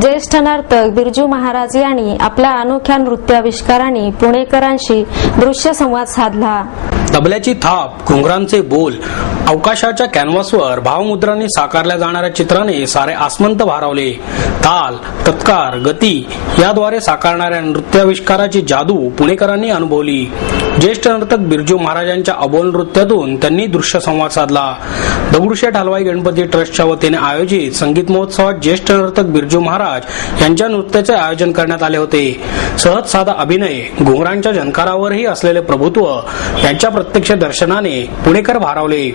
ज्येष्ठ नर्तक बिरजू महाराज यांनी आपल्या अनोख्या नृत्याविष्कारांनी पुणेकरांशी दृश्य संवाद साधला. तबल्याची थाप, घुंगरांचे बोल, अवकाशाच्या कॅनव्हासवर भावमुद्रांनी साकारल्या जाणाऱ्या चित्राने सारे आसमंत भारावले. ताल, तत्कार, गती याद्वारे साकारणाऱ्या नृत्याविष्काराची जादू पुणेकरांनी अनुभवली. ज्येष्ठ नर्तक बिरजू महाराजांच्या अबोल नृत्यातून त्यांनी दृश्य संवाद साधला. दगडूशेठ हलवाई गणपती ट्रस्टच्या वतीने आयोजित संगीत महोत्सवात ज्येष्ठ नर्तक बिरजू महाराज यांच्या नृत्याचे आयोजन करण्यात आले होते. सहज साधा अभिनय, घुंगरांच्या झणकारावरही असलेले प्रभुत्व यांच्या प्रत्यक्ष दर्शनाने पुणेकर भारावले.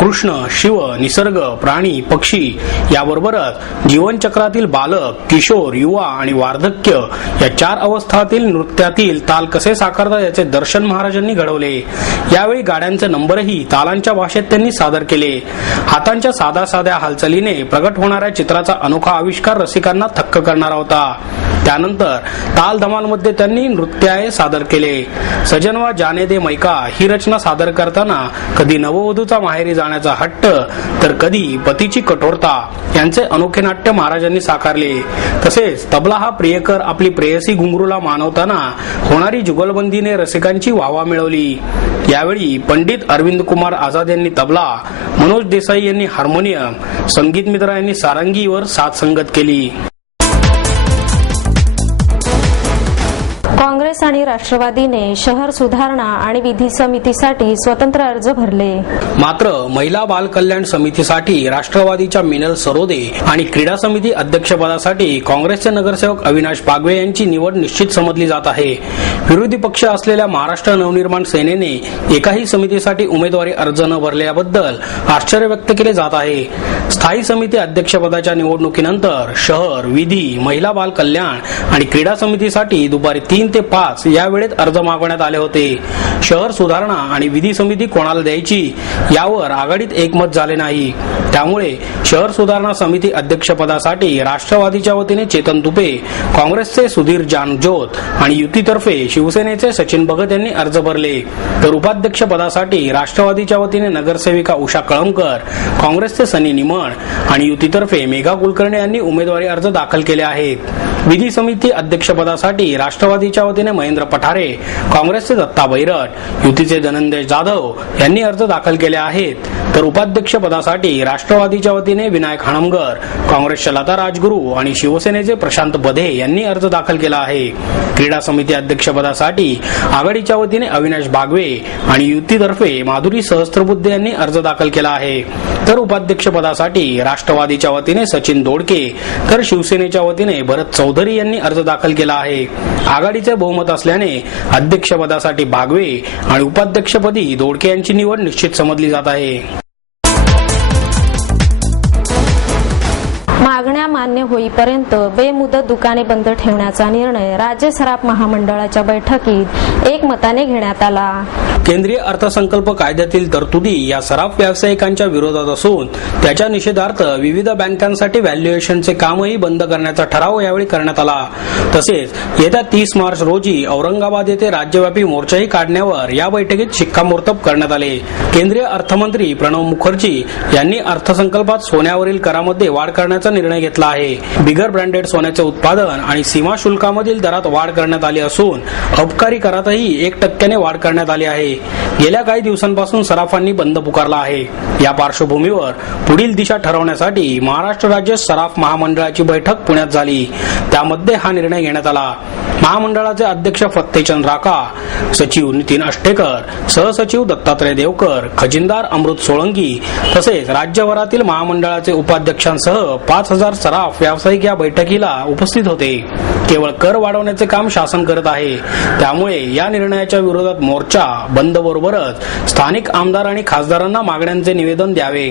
कृष्ण, शिव, निसर्ग, प्राणी, पक्षी याबरोबरच जीवनचक्रातील बालक, किशोर, युवा आणि वार्धक्य या चार अवस्थातील नृत्यातील ताल कसे साकारतात याचे दर्शन महाराजांनी घडवले. यावेळी गाड्यांचे नंबरही तालांच्या भाषेत त्यांनी सादर केले. हातांच्या साध्या साध्या हालचालीने प्रगट होणाऱ्या चित्राचा अनोखा आविष्कार रसिकांना थक्क करणारा होता. त्यानंतर ताल धमालमध्ये त्यांनी नृत्याय सादर केले. सजनवा जाने दे मैका ही रचना सादर करताना कधी नववधूचा माहेरी जाण्याचा हट्ट तर कधी पतीची कठोरता यांचे अनोखे नाट्य महाराजांनी साकारले. तसेच तबला हा प्रियकर आपली प्रेयसी घुंगरूला मानवताना होणारी जुगलबंदीने रसिकांची वाहवा मिळवली. यावेळी पंडित अरविंद कुमार आझाद यांनी तबला, मनोज देसाई यांनी हार्मोनियम, संगीत मित्रा यांनी सारंगीवर साथ संगत केली. काँग्रेस आणि राष्ट्रवादीने शहर सुधारणा आणि विधी समितीसाठी स्वतंत्र अर्ज भरले. मात्र महिला बाल कल्याण समितीसाठी राष्ट्रवादीच्या मिनल सरोदे आणि क्रीडा समिती अध्यक्षपदासाठी काँग्रेसचे नगरसेवक अविनाश बागवे यांची निवड निश्चित समजली जात आहे. विरोधी पक्ष असलेल्या महाराष्ट्र नवनिर्माण सेनेने एकाही समितीसाठी उमेदवारी अर्ज न भरल्याबद्दल आश्चर्य व्यक्त केले जात आहे. स्थायी समिती अध्यक्षपदाच्या निवडणुकीनंतर शहर, विधी, महिला बाल कल्याण आणि क्रीडा समितीसाठी दुपारी 3 ते 5 या वेळेत अर्ज मागवण्यात आले होते. शहर सुधारणा आणि विधी समिती कोणाला द्यायची यावर आघाडीत एकमत झाले नाही. त्यामुळे शहर सुधारणा समिती अध्यक्षपदासाठी राष्ट्रवादीच्या वतीने चेतन तुपे, काँग्रेसचे सुधीर जानजोत आणि युतीतर्फे शिवसेनेचे सचिन भगत यांनी अर्ज भरले. तर उपाध्यक्षपदासाठी राष्ट्रवादीच्या वतीने नगरसेविका उषा कळमकर, काँग्रेसचे सनी निमण आणि युतीतर्फे मेघा कुलकर्णी यांनी उमेदवारी अर्ज दाखल केले आहेत. विधी समिती अध्यक्षपदासाठी राष्ट्रवादीच्या वतीने महेंद्र पठारे, काँग्रेसचे दत्ता बैरट, युतीचे धनंजय जाधव यांनी अर्ज दाखल केले आहेत. तर उपाध्यक्ष पदासाठी राष्ट्रवादीच्या वतीने विनायक हणमगर, काँग्रेसच्या लता राजगुरू आणि शिवसेनेचे प्रशांत बधे यांनी अर्ज दाखल केला आहे. क्रीडा समिती अध्यक्षपदासाठी आघाडीच्या वतीने अविनाश बागवे आणि युतीतर्फे माधुरी सहस्त्रबुद्धे यांनी अर्ज दाखल केला आहे. तर उपाध्यक्ष पदासाठी राष्ट्रवादीच्या वतीने सचिन दोडके तर शिवसेनेच्या वतीने भरत चौधरी यांनी अर्ज दाखल केला आहे. आघाडीचे बहुमत असल्याने अध्यक्षपदासाठी बागवे आणि उपाध्यक्षपदी दोडके यांची निवड निश्चित समजली जात आहे. मागण्या मान्य होईपर्यंत बेमुदत दुकाने बंद ठेवण्याचा निर्णय राज्य सराफ महामंडळाच्या बैठकीत एकमताने घेण्यात आला. केंद्रीय अर्थसंकल्प कायद्यातील तरतुदी या सराफ व्यावसायिकांच्या विरोधात असून त्याच्या निषेधार्थ विविध बँकांसाठी व्हॅल्युएशनचे कामही बंद करण्याचा ठराव यावेळी करण्यात आला. तसेच येत्या 30 मार्च रोजी औरंगाबाद येथे राज्यव्यापी मोर्चाही काढण्यावर या बैठकीत शिक्कामोर्तब करण्यात आले. केंद्रीय अर्थमंत्री प्रणव मुखर्जी यांनी अर्थसंकल्पात सोन्यावरील करामध्ये वाढ करण्याचा निर्णय घेतला आहे. बिगर ब्रँडेड सोन्याचे उत्पादन आणि सीमा शुल्कामधील दरात वाढ करण्यात आली असून अबकारी करातही 1% वाढ करण्यात आली आहे. गेल्या काही दिवसांपासून सराफांनी बंद पुकारला आहे. या पार्श्वभूमीवर पुढील दिशा ठरवण्यासाठी महाराष्ट्र राज्य सराफ महामंडळाची बैठक पुण्यात झाली. त्यामध्ये हा निर्णय घेण्यात आला. महामंडळाचे अध्यक्ष फत्तेचंद राका, सचिव नितीन अष्टेकर, सहसचिव दत्तात्रय देवकर, खजिनदार अमृत सोळंकी तसेच राज्यभरातील महामंडळाचे उपाध्यक्षांसह 5000 सराफ व्यावसायिक या बैठकीला उपस्थित होते. केवळ कर वाढवण्याचे काम शासन करत आहे. त्यामुळे या निर्णयाच्या विरोधात मोर्चा बंद बरोबरच स्थानिक आमदार आणि खासदारांना मागण्यांचे निवेदन द्यावे,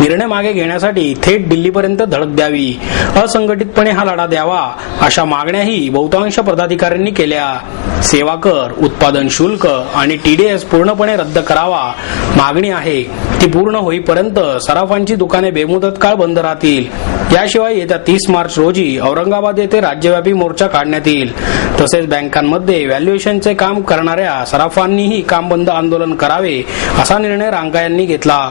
निर्णय मागे घेण्यासाठी थेट दिल्लीपर्यंत धडक द्यावी, असंघटितपणे हा लढा द्यावा अशा मागण्याही बहुतांश पदाधिकाऱ्यांनी केल्या. सेवा कर, उत्पादन शुल्क आणि TDS पूर्णपणे रद्द करावा मागणी आहे. ती पूर्ण होईपर्यंत सराफांची दुकाने बेमुदत काळ बंद राहतील. याशिवाय येत्या 30 मार्च रोजी औरंगाबाद येथे राज्यव्यापी मोर्चा काढण्यात येईल. तसेच बँकांमध्ये व्हॅल्युएशनचे काम करणाऱ्या सराफांनीही काम बंद आंदोलन करावे असा निर्णय रांका यांनी घेतला.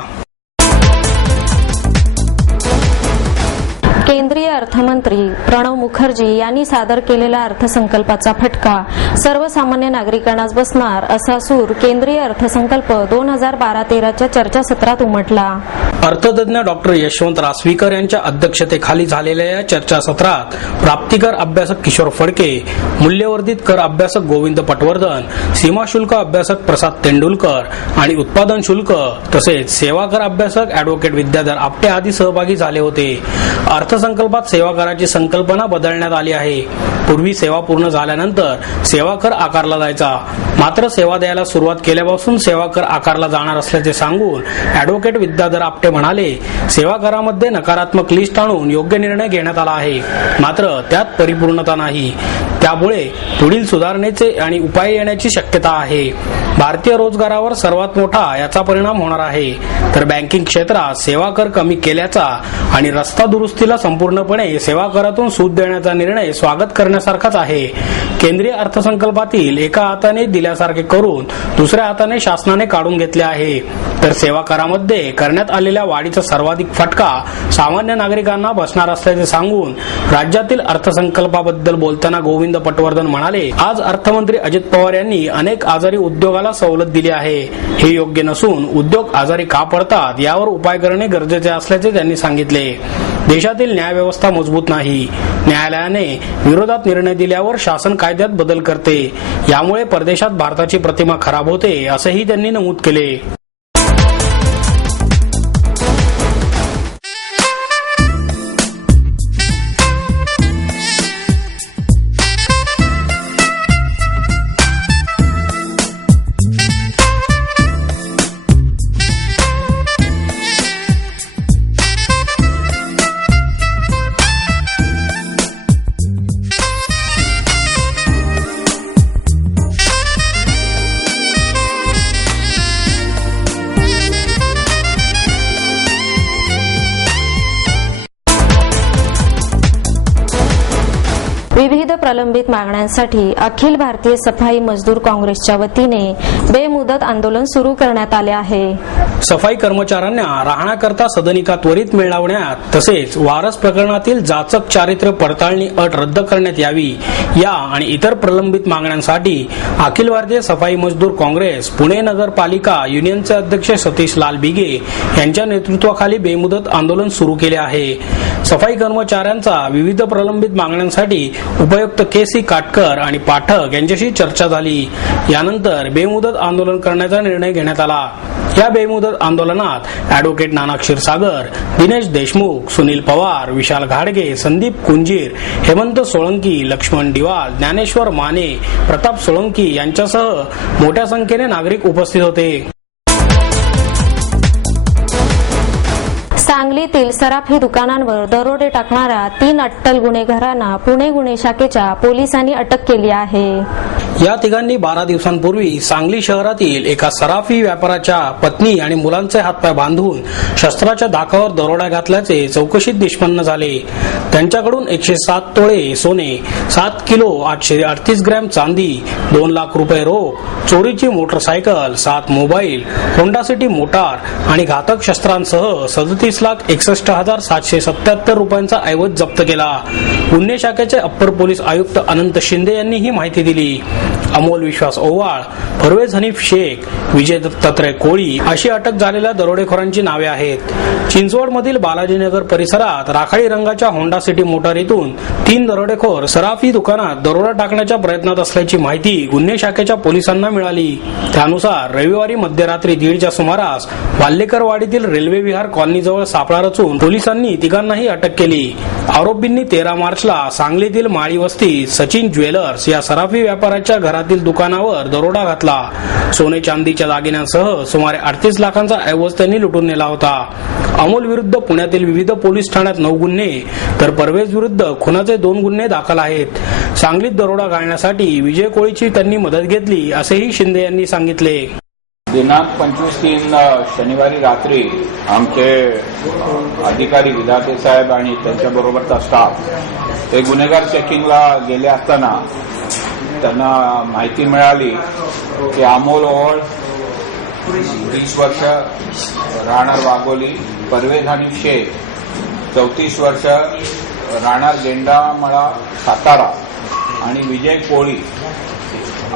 केंद्रीय अर्थमंत्री प्रणव मुखर्जी यांनी सादर केलेला अर्थसंकल्पाचा फटका सर्वसामान्य नागरिकांनाच बसणार असा सूर केंद्रीय अर्थसंकल्प 2012-13च्या चर्चासत्रात उमटला. अर्थतज्ञ डॉक्टर यशवंत रासवीकर यांच्या अध्यक्षतेखाली झालेल्या या चर्चासत्रात प्राप्तिकर अभ्यासक किशोर फडके, मूल्यवर्धित कर अभ्यासक गोविंद पटवर्धन, सीमा शुल्क अभ्यासक प्रसाद तेंडुलकर आणि उत्पादन शुल्क तसेच सेवा कर अभ्यासक अॅडव्होकेट विद्याधर आपटे आदी सहभागी झाले होते. अर्थसंकल्पात सेवा कराची संकल्पना बदलण्यात आली आहे. पूर्वी सेवा पूर्ण झाल्यानंतर सेवा कर आकारला जायचा, मात्र सेवा द्यायला सुरुवात केल्यापासून सेवा कर आकारला जाणार असल्याचे सांगून अॅडव्होकेट विद्याधर आपटे म्हणाले, सेवा करामध्ये नकारात्मक लिस्ट आणून योग्य निर्णय घेण्यात आला आहे, मात्र त्यात परिपूर्णता नाही. त्यामुळे पुढील सुधारणेचे आणि उपाय येण्याची शक्यता आहे. भारतीय रोजगारावर सर्वात मोठा याचा परिणाम होणार आहे. तर बँकिंग क्षेत्रात सेवा कर कमी केल्याचा आणि रस्ता दुरुस्तीला संपूर्णपणे सेवा करातून सूट देण्याचा निर्णय स्वागत करण्यासारखाच आहे. केंद्रीय अर्थसंकल्पातील एका हाताने दिल्यासारखे करून दुसऱ्या हाताने शासनाने काढून घेतले आहे. तर सेवा करामध्ये करण्यात आलेल्या वाढीचा सर्वाधिक फटका सामान्य नागरिकांना बसणार असल्याचे सांगून राज्यातील अर्थसंकल्पाबद्दल बोलताना गोविंद पटवर्धन म्हणाले, आज अर्थमंत्री अजित पवार यांनी अनेक आजारी उद्योगाला सवलत दिली आहे. हे योग्य नसून उद्योग आजारी का पडतात यावर उपाय करणे गरजेचे असल्याचे त्यांनी सांगितले. देशातील न्यायव्यवस्था मजबूत नाही. न्यायालयाने विरोधात निर्णय दिल्यावर शासन कायद्यात बदल करते. यामुळे परदेशात भारताची प्रतिमा खराब होते असंही त्यांनी नमूद केले. विविध प्रलंबित मागण्यांसाठी अखिल भारतीय सफाई मजदूर काँग्रेसच्या वतीने बेमुदत आंदोलन सुरू करण्यात आले आहे. सफाई कर्मचाऱ्यांना राहण्याकरता सदनिका त्वरित मिळवण्यात तसेच वारस प्रकरणातील जाचक चारित्र्य पडताळणी अट रद्द करण्यात यावी या आणि इतर प्रलंबित मागण्यांसाठी अखिल भारतीय सफाई मजदूर काँग्रेस पुणे नगरपालिका युनियनचे अध्यक्ष सतीश लाल बिगे यांच्या नेतृत्वाखाली बेमुदत आंदोलन सुरू केले आहे. सफाई कर्मचाऱ्यांचा विविध प्रलंबित मागण्यांसाठी उपायुक्त के.सी. काटकर आणि पाठक यांच्याशी चर्चा झाली. यानंतर बेमुदत आंदोलन करण्याचा निर्णय घेण्यात आला. या बेमुदत आंदोलनात अॅडव्होकेट नाना क्षीरसागर, दिनेश देशमुख, सुनील पवार, विशाल घाडगे, संदीप कुंजीर, हेमंत सोळंकी, लक्ष्मण दिवाल, ज्ञानेश्वर माने, प्रताप सोळंकी यांच्यासह मोठ्या संख्येने नागरिक उपस्थित होते. सांगलीतील सराफी दुकानांवर दरोडे टाकणाऱ्या 3 अट्टल गुन्हेगारांना पुणे गुन्हे शाखेच्या पोलिसांनी अटक केली आहे. या तिघांनी 12 दिवसांपूर्वी सांगली शहरातील एका सराफी व्यापाऱ्याच्या पत्नी आणि मुलांचे हातपाय बांधून शस्त्राच्या धाकावर दरोडा घातल्याचे चौकशीत निष्पन्न झाले. त्यांच्याकडून 107 तोळे सोने, 7 किलो 838 ग्रॅम चांदी, 2 लाख रुपये रोख, चोरीची motorcycle, 7 mobile, Honda city motor आणि घातक शस्त्रांसह 37,61,777 रुपयांचा ऐवज जप्त केला. गुन्हे शाखेचे अप्पर पोलीस आयुक्त अनंत शिंदे यांनी ही माहिती दिली. अमोल विश्वास ओवाळ, परवेज हनीफ शेख, विजय दत्तात्रय कोळी अशी अटक झालेल्या दरोडेखोरांची नावे आहेत. चिंचवडमधील बालाजीनगर परिसरात राखाडी रंगाच्या होंडा सिटी मोटारीतून 3 दरोडेखोर सराफी दुकानात दरोडा टाकण्याच्या प्रयत्नात असल्याची माहिती गुन्हे शाखेच्या पोलिसांना मिळाली. त्यानुसार रविवारी मध्यरात्री 1:30च्या सुमारास वाल्लेकरवाडीतील रेल्वे विहार कॉलनीजवळ सापळा रचून पोलिसांनी तिघांनाही अटक केली. आरोपींनी 13 मार्चला सांगलीतील माळी वस्ती सचिन ज्वेलर्स या सराफी व्यापाऱ्याच्या घरातील दुकानावर दरोडा घातला. सोने चांदीच्या दागिन्यांसह सुमारे 38 लाखांचा ऐवज त्यांनी लुटून नेला होता. अमोल विरुद्ध पुण्यातील विविध पोलीस ठाण्यात 9 गुन्हे तर परवेज विरुद्ध खुनाचे 2 गुन्हे दाखल आहेत. सांगलीत दरोडा घालण्यासाठी विजय कोळीची त्यांनी मदत घेतली असेही शिंदे यांनी सांगितले. दिनांक 25/3 शनिवारी रात्री आमचे अधिकारी विधाते साहेब आणि त्यांच्याबरोबरचा स्टाफ हे गुन्हेगार चेकिंगला गेले असताना त्यांना माहिती मिळाली की अमोल ओळ 20 वर्ष राहणार वाघोली, परवेज हनीफ शेख 34 वर्ष, राहणार गेंडामळा, सातारा आणि विजय कोळी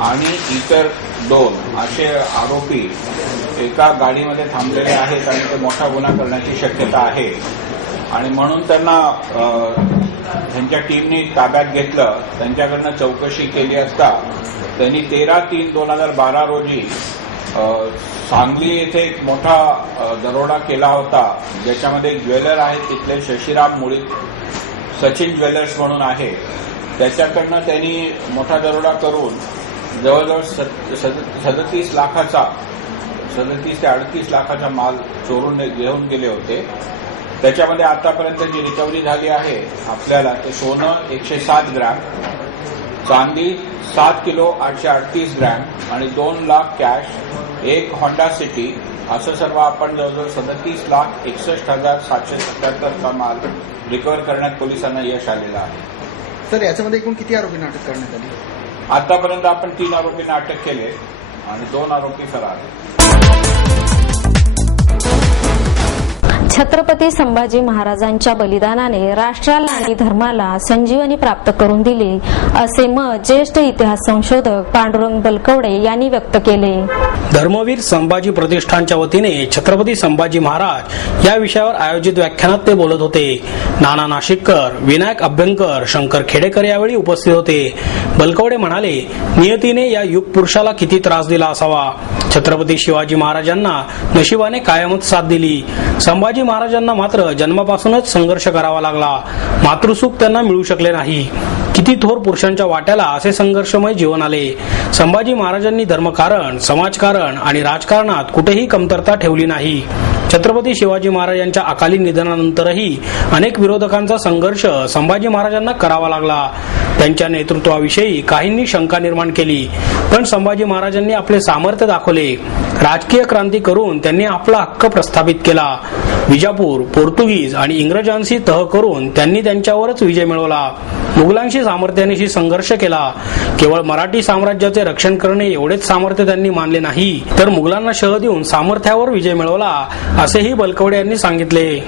आणि इतर 2 असे आरोपी एका गाडीमध्ये थांबलेले आहेत आणि ते मोठा गुन्हा करण्याची शक्यता आहे आणि म्हणून त्यांना त्यांच्या टीमने ताब्यात घेतलं. त्यांच्याकडनं चौकशी केली असता त्यांनी 13/3/2012 रोजी सांगली येथे एक मोठा दरोडा केला होता, ज्याच्यामध्ये एक ज्वेलर आहे तिथले शशीराम मुळीक, सचिन ज्वेलर्स म्हणून आहे, त्याच्याकडनं त्यांनी मोठा दरोडा करून जवळजवळ 37 ते 38 लाखाचा माल चोरून घेऊन गेले होते. त्याच्यामध्ये आतापर्यंत जी रिकव्हरी झाली आहे आपल्याला ते सोनं 107 ग्रॅम, चांदी 7 किलो 838 ग्रॅम आणि 2 लाख कॅश, एक होंडा सिटी, असं सर्व आपण जवळजवळ 37,61,777चा माल रिकव्हर करण्यात पोलिसांना यश आलेलं आहे. सर, याच्यामध्ये एकूण किती आरोपींना अटक करण्यात आली? आतापर्यंत आपण 3 आरोपींना अटक केले आणि 2 आरोपी फरार आहेत. छत्रपती संभाजी महाराजांच्या बलिदानाने राष्ट्राला आणि धर्माला संजीवनी प्राप्त करून दिली, असे मत ज्येष्ठ इतिहास संशोधक पांडुरंग बलकवडे यांनी व्यक्त केले. धर्मवीर संभाजी प्रतिष्ठानच्या वतीने छत्रपती संभाजी महाराज या विषयावर आयोजित व्याख्यानात ते बोलत होते. नाना नाशिककर, विनायक अभ्यंकर, शंकर खेडेकर यावेळी उपस्थित होते. बलकवडे म्हणाले, नियतीने या युग पुरुषाला किती त्रास दिला असावा. छत्रपती शिवाजी महाराजांना नशिबाने कायमच साथ दिली. संभाजी महाराजांना मात्र जन्मापासूनच संघर्ष करावा लागला. मातृसुख त्यांना मिळू शकले नाही. किती थोर पुरुषांच्या वाट्याला असे संघर्षमय जीवन आले. संभाजी महाराजांनी धर्मकारण, समाजकारण आणि राजकारणात कुठेही कमतरता ठेवली नाही. छत्रपती शिवाजी महाराजांच्या अकाली निधनानंतरही अनेक विरोधकांचा संघर्ष संभाजी महाराजांना करावा लागला. त्यांच्या नेतृत्वाविषयी काहींनी शंका निर्माण केली, पण संभाजी महाराजांनी आपले सामर्थ्य दाखवले. राजकीय क्रांती करून त्यांनी आपला हक्क प्रस्थापित केला. विजापूर, पोर्तुगीज आणि इंग्रजांशी तह करून त्यांनी त्यांच्यावरच विजय मिळवला. मुघलांशी सामर्थ्यानेशी संघर्ष केला. केवळ मराठी साम्राज्याचे रक्षण करणे एवढेच सामर्थ्य त्यांनी मानले नाही, तर मुघलांना शह देऊन सामर्थ्यावर विजय मिळवला, असेही बलकवडे यांनी सांगितले.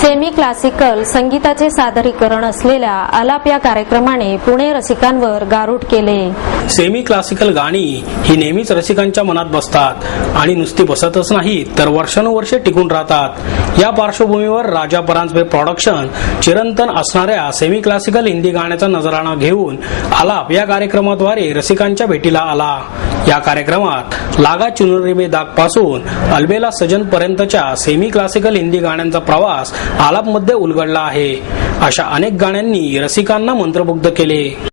सेमी क्लासिकल संगीताचे सादरीकरण असलेल्या आलाप या कार्यक्रमाने पुणे रसिकांवर गारूड केले. सेमी क्लासिकल गाणी ही नेहमीच रसिकांच्या मनात बसतात आणि नुसती बसतच नाही तर वर्षानुवर्षे टिकून राहतात. या पार्श्वभूमीवर राजा परांजपे प्रोडक्शन चिरंतन असणाऱ्या सेमी क्लासिकल हिंदी गाण्याचा नजराणा घेऊन आलाप या कार्यक्रमाद्वारे रसिकांच्या भेटीला आला. या कार्यक्रमात लागा चुनरी में दाग पासून अलबेला सजन पर्यंतच्या सेमी क्लासिकल हिंदी गाण्यांचा प्रवास आलापमध्ये उलगडला आहे. अशा अनेक गाण्यांनी रसिकांना मंत्रमुग्ध केले.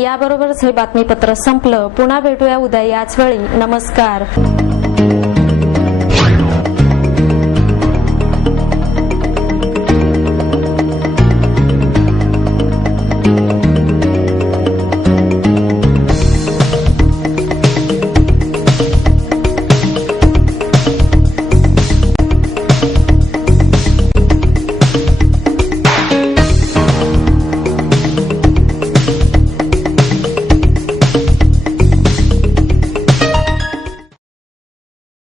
याबरोबरच हे बातमीपत्र संपलं. पुन्हा भेटूया उद्या याच वेळी. नमस्कार.